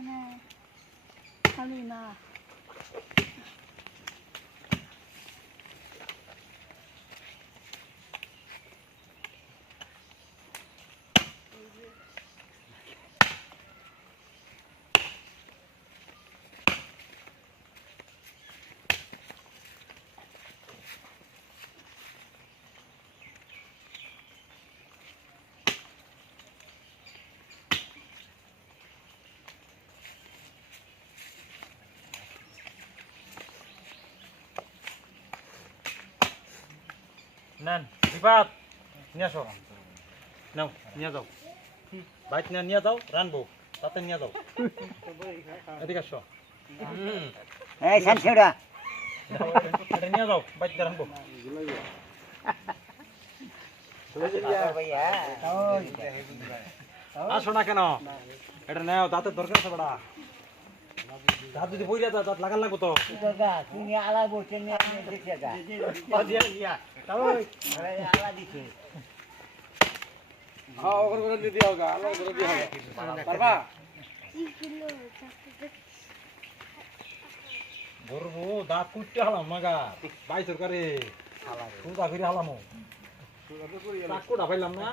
না খালি না নেন বিপাত নিয়ে আসো নাও নিয়ে যাও বাইক নিয়ে যাও রানবো তাতে নিয়ে যাও এদিকে আসো এই শামসুরা এটা নিয়ে যাও বাইক রানবো আসো না কেন এটা নেও দাঁতের দরকার আছে বড়া দাঁত যদি বইরা দাঁত লাগান লাগবো তো তুমি আলা বসে নিয়ে দিচ্ছে গা আলা দিছে হ্যাঁ ওখানে করে দিয়ে দিও গা আলো করে দিও পারবা গরবো দাঁত কুটতে হালাম মাগা বাই সরকারে হালা কুদা ফিরে হালামো চাকুটা পাইলাম না